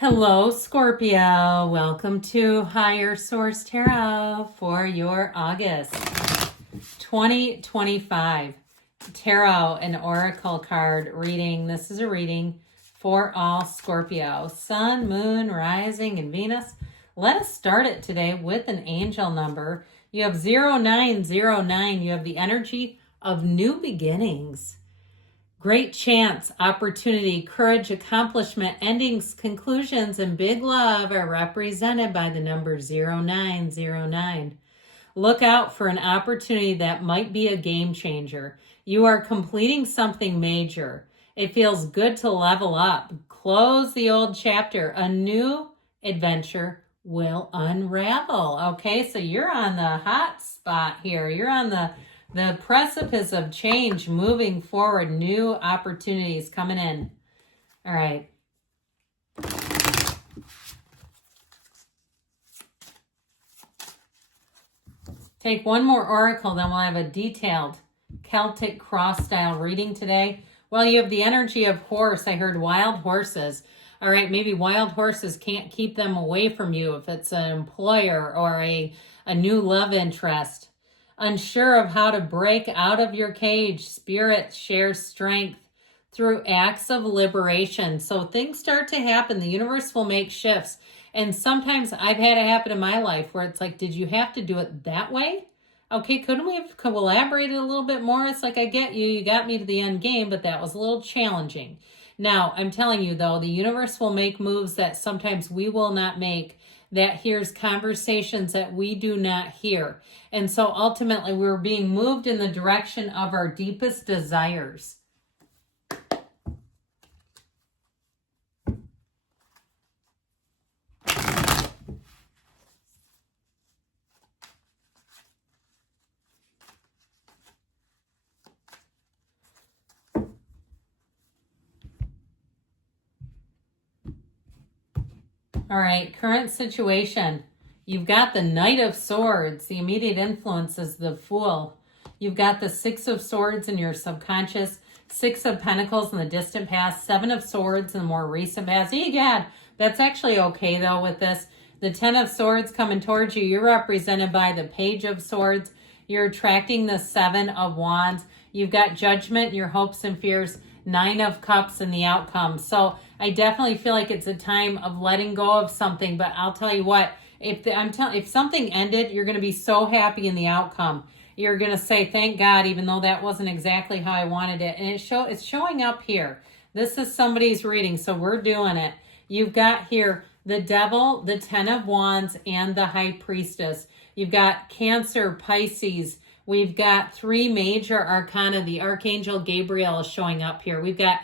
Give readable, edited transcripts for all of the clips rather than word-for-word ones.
Hello, Scorpio. Welcome to Higher Source Tarot for your August 2025 Tarot and Oracle card reading. This is a reading for all Scorpio. Sun, Moon, Rising, and Venus. Let us start it today with an angel number. You have 0909. You have the energy of new beginnings. Great chance, opportunity, courage, accomplishment, endings, conclusions, and big love are represented by the number 0909. Look out for an opportunity that might be a game changer. You are completing something major. It feels good to level up. Close the old chapter. A new adventure will unravel. Okay, so you're on the hot spot here. You're on the precipice of change, moving forward, new opportunities coming in. All right. Take one more oracle, then we'll have a detailed Celtic cross style reading today. Well, you have the energy of horse. I heard wild horses. All right, maybe wild horses can't keep them away from you if it's an employer or a new love interest. Unsure of how to break out of your cage, spirit shares strength through acts of liberation. So things start to happen. The universe will make shifts. And sometimes I've had it happen in my life where it's like, did you have to do it that way? Okay, couldn't we have collaborated a little bit more? It's like, I get you. You got me to the end game, but that was a little challenging. Now, I'm telling you, though, the universe will make moves that sometimes we will not make, that hears conversations that we do not hear. And so ultimately we're being moved in the direction of our deepest desires. All right, current situation. You've got the Knight of Swords. The immediate influence is the Fool. You've got the Six of Swords in your subconscious, Six of Pentacles in the distant past, Seven of Swords in the more recent past. Egad, that's actually okay, though, with this. The Ten of Swords coming towards you. You're represented by the Page of Swords. You're attracting the Seven of Wands. You've got Judgment, your hopes and fears, Nine of Cups, and the outcome. So I definitely feel like it's a time of letting go of something, but I'll tell you what, if something ended, you're going to be so happy in the outcome. You're going to say, thank God, even though that wasn't exactly how I wanted it. And it's showing up here. This is somebody's reading, so we're doing it. You've got here the Devil, the Ten of Wands, and the High Priestess. You've got Cancer, Pisces. We've got three major arcana. The Archangel Gabriel is showing up here. We've got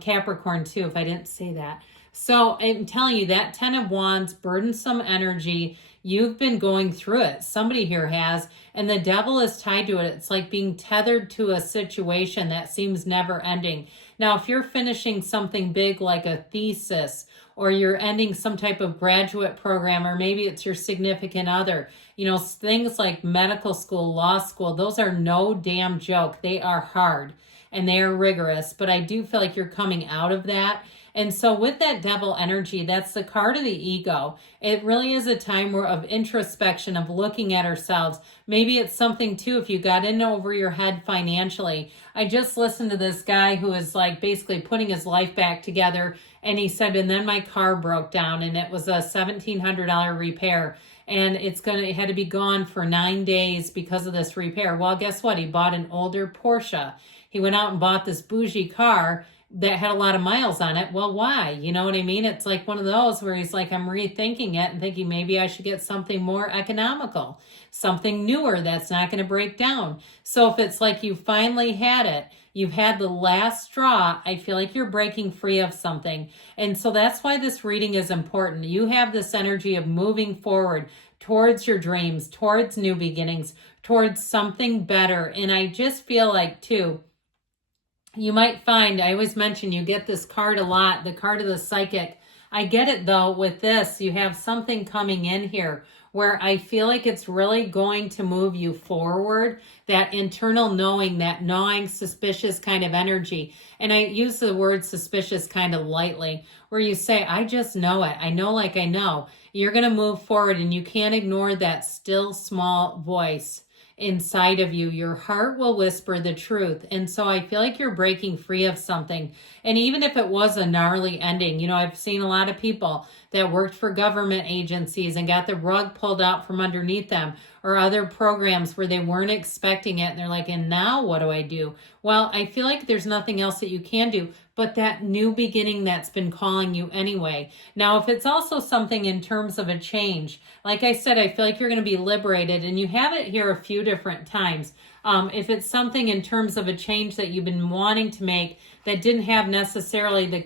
Capricorn too, if I didn't say that. So I'm telling you, that Ten of Wands, burdensome energy, you've been going through it. Somebody here has, and the Devil is tied to it. It's like being tethered to a situation that seems never ending. Now, if you're finishing something big like a thesis, or you're ending some type of graduate program, or maybe it's your significant other, you know, things like medical school, law school, those are no damn joke. They are hard and they are rigorous, but I do feel like you're coming out of that. And so with that Devil energy, that's the card of the ego. It really is a time of introspection, of looking at ourselves. Maybe it's something too, if you got in over your head financially. I just listened to this guy who is like basically putting his life back together. And he said, and then my car broke down and it was a $1,700 repair. And it had to be gone for 9 days because of this repair. Well, guess what? He bought an older Porsche. He went out and bought this bougie car that had a lot of miles on it. Well, why? You know what I mean? It's like one of those where he's like, I'm rethinking it and thinking maybe I should get something more economical, something newer that's not going to break down. So if it's like you finally had it, you've had the last straw, I feel like you're breaking free of something. And so that's why this reading is important. You have this energy of moving forward towards your dreams, towards new beginnings, towards something better. And I just feel like too, you might find, I always mention you get this card a lot, the card of the psychic. I get it though with this, you have something coming in here where I feel like it's really going to move you forward, that internal knowing, that gnawing, suspicious kind of energy. And I use the word suspicious kind of lightly, where you say, I just know it. I know like I know. You're going to move forward, and you can't ignore that still small voice inside of you. Your heart will whisper the truth. And so I feel like you're breaking free of something. And even if it was a gnarly ending, you know, I've seen a lot of people that worked for government agencies and got the rug pulled out from underneath them, or other programs where they weren't expecting it. And they're like, and now what do I do? Well, I feel like there's nothing else that you can do but that new beginning that's been calling you anyway. Now, if it's also something in terms of a change, like I said, I feel like you're going to be liberated, and you have it here a few different times. If it's something in terms of a change that you've been wanting to make that didn't have necessarily the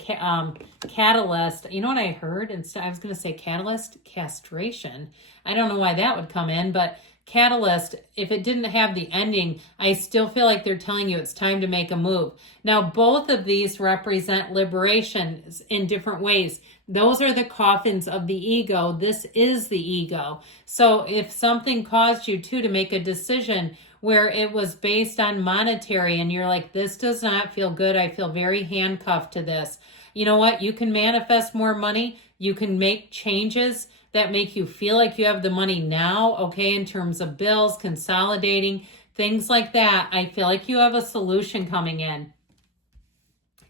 catalyst, you know what I heard? Instead, I was going to say catalyst, castration. I don't know why that would come in, but catalyst, if it didn't have the ending, I still feel like they're telling you it's time to make a move. Now, both of these represent liberation in different ways. Those are the coffins of the ego. This is the ego. So if something caused you to make a decision where it was based on monetary, and you're like, this does not feel good, I feel very handcuffed to this. You know what? You can manifest more money. You can make changes that make you feel like you have the money now, okay, in terms of bills, consolidating, things like that. I feel like you have a solution coming in,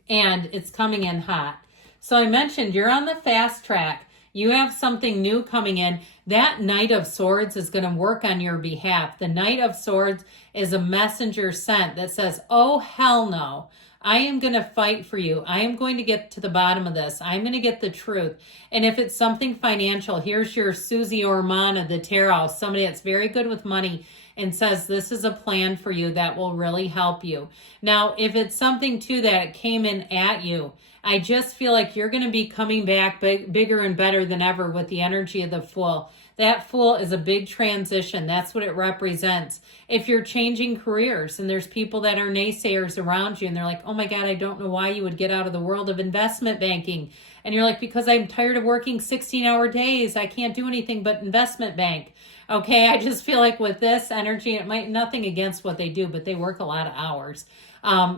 and it's coming in hot. So I mentioned you're on the fast track. You have something new coming in. That Knight of Swords is going to work on your behalf. The Knight of Swords is a messenger sent that says, oh, hell no. I am going to fight for you. I am going to get to the bottom of this. I'm going to get the truth. And if it's something financial, here's your Susie Orman of the tarot, somebody that's very good with money, and says this is a plan for you that will really help you. Now, if it's something too that came in at you, I just feel like you're going to be coming back bigger and better than ever with the energy of the Fool. That Fool is a big transition. That's what it represents. If you're changing careers and there's people that are naysayers around you and they're like, oh my God, I don't know why you would get out of the world of investment banking. And you're like, because I'm tired of working 16-hour days. I can't do anything but investment bank. Okay, I just feel like with this energy, it might, nothing against what they do, but they work a lot of hours.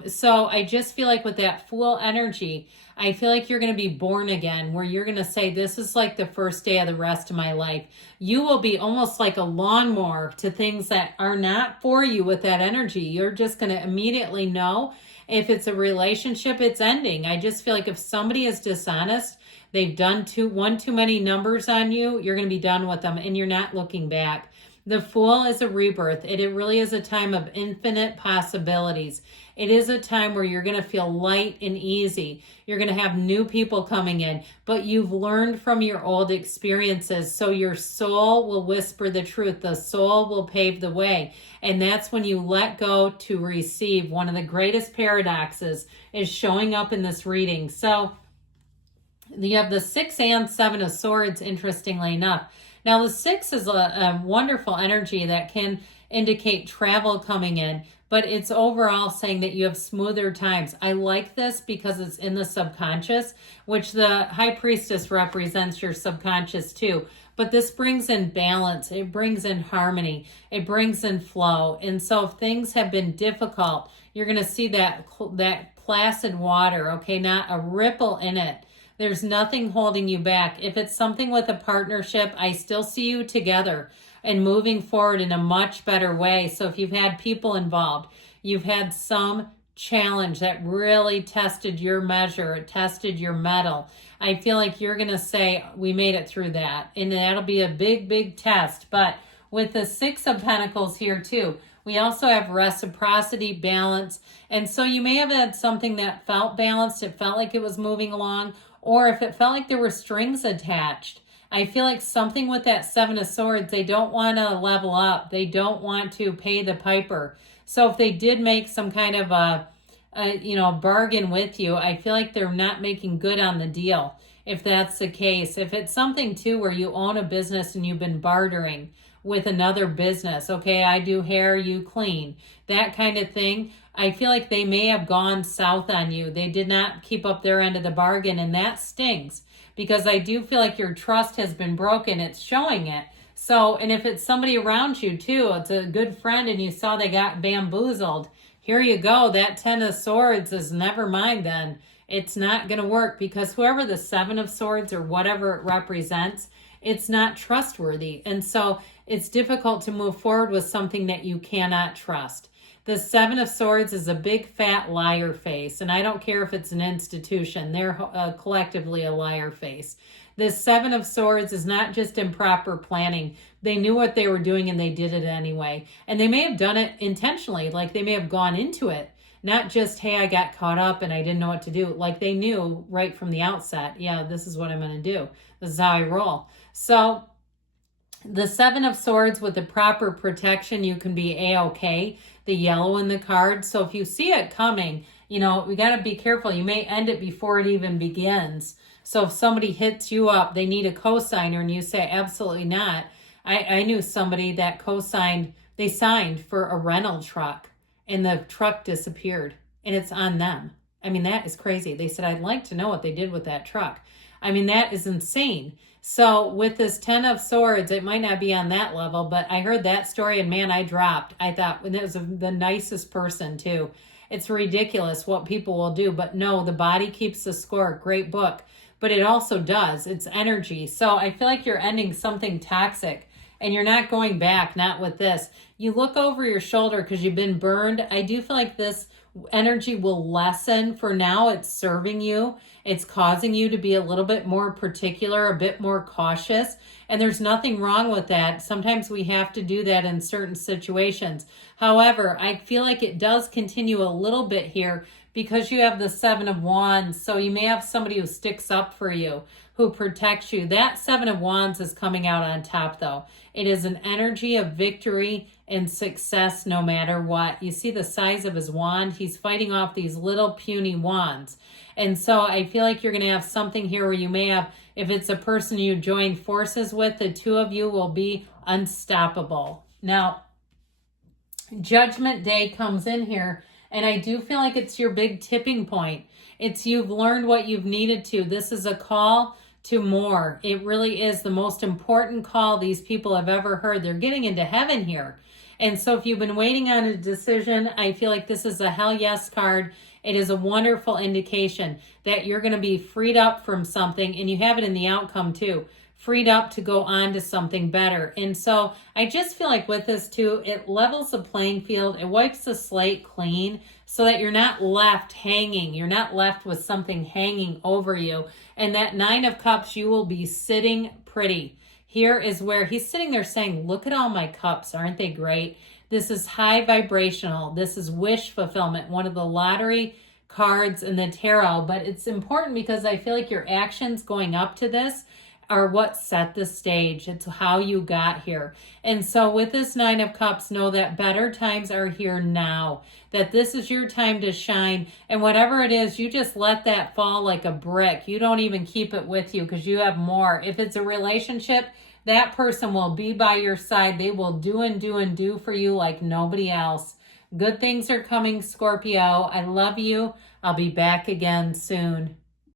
So I just feel like with that Fool energy, I feel like you're going to be born again, where you're going to say, this is like the first day of the rest of my life. You will be almost like a lawnmower to things that are not for you with that energy. You're just going to immediately know if it's a relationship, it's ending. I just feel like if somebody is dishonest, they've done one too many numbers on you, you're going to be done with them and you're not looking back. The Fool is a rebirth. It really is a time of infinite possibilities. It is a time where you're going to feel light and easy. You're going to have new people coming in, but you've learned from your old experiences. So your soul will whisper the truth. The soul will pave the way. And that's when you let go to receive. One of the greatest paradoxes is showing up in this reading. So you have the 6 and 7 of Swords, interestingly enough. Now, the 6 is a wonderful energy that can indicate travel coming in, but it's overall saying that you have smoother times. I like this because it's in the subconscious, which the High Priestess represents your subconscious too. But this brings in balance. It brings in harmony. It brings in flow. And so if things have been difficult, you're going to see that placid water, okay, not a ripple in it. There's nothing holding you back. If it's something with a partnership, I still see you together and moving forward in a much better way. So if you've had people involved, you've had some challenge that really tested your measure, it tested your mettle, I feel like you're going to say, we made it through that. And that'll be a big, big test. But with the 6 of Pentacles here too, we also have reciprocity, balance. And so you may have had something that felt balanced. It felt like it was moving along. Or if it felt like there were strings attached, I feel like something with that 7 of Swords, they don't want to level up. They don't want to pay the piper. So if they did make some kind of a bargain with you, I feel like they're not making good on the deal. If that's the case, if it's something too where you own a business and you've been bartering with another business, okay, I do hair, you clean, that kind of thing, I feel like they may have gone south on you. They did not keep up their end of the bargain, and that stings because I do feel like your trust has been broken. It's showing it. So, and if it's somebody around you too, it's a good friend and you saw they got bamboozled, here you go. That 10 of Swords is never mind then. It's not going to work because whoever the 7 of Swords or whatever it represents, it's not trustworthy. And so it's difficult to move forward with something that you cannot trust. The 7 of Swords is a big fat liar face. And I don't care if it's an institution. They're collectively a liar face. This 7 of Swords is not just improper planning. They knew what they were doing and they did it anyway. And they may have done it intentionally. Like they may have gone into it. Not just, hey, I got caught up and I didn't know what to do. Like they knew right from the outset, yeah, this is what I'm going to do. This is how I roll. So the 7 of Swords with the proper protection, you can be A-okay. The yellow in the card. So if you see it coming, you know, we got to be careful. You may end it before it even begins. So if somebody hits you up, they need a cosigner and you say, absolutely not. I knew somebody that co-signed, they signed for a rental truck and the truck disappeared and it's on them. I mean, that is crazy. They said, I'd like to know what they did with that truck. I mean, that is insane. So with this 10 of Swords, it might not be on that level, but I heard that story and man, I dropped. I thought, and it was the nicest person too. It's ridiculous what people will do, but no, the body keeps the score. Great book, but it also does. It's energy. So I feel like you're ending something toxic and you're not going back, not with this. You look over your shoulder because you've been burned. I do feel like this energy will lessen. For now, it's serving you. It's causing you to be a little bit more particular, a bit more cautious. And there's nothing wrong with that. Sometimes we have to do that in certain situations. However, I feel like it does continue a little bit here because you have the 7 of Wands. So you may have somebody who sticks up for you, who protects you. That 7 of Wands is coming out on top though. It is an energy of victory and success no matter what. You see the size of his wand. He's fighting off these little puny wands. And so I feel like you're going to have something here where you may have, if it's a person you join forces with, the two of you will be unstoppable. Now, Judgment Day comes in here, and I do feel like it's your big tipping point. It's you've learned what you've needed to. This is a call to more. It really is the most important call these people have ever heard. They're getting into heaven here. And so if you've been waiting on a decision, I feel like this is a hell yes card. It is a wonderful indication that you're going to be freed up from something, and you have it in the outcome too. Freed up to go on to something better. And so I just feel like with this too, it levels the playing field. It wipes the slate clean so that you're not left hanging. You're not left with something hanging over you. And that 9 of Cups, you will be sitting pretty. Here is where he's sitting there saying, look at all my cups. Aren't they great? This is high vibrational. This is wish fulfillment, one of the lottery cards in the tarot. But it's important because I feel like your actions going up to this are what set the stage. It's how you got here. And so with this 9 of Cups, know that better times are here now, that this is your time to shine. And whatever it is, you just let that fall like a brick. You don't even keep it with you because you have more. If it's a relationship, that person will be by your side. They will do and do and do for you like nobody else. Good things are coming, Scorpio. I love you. I'll be back again soon.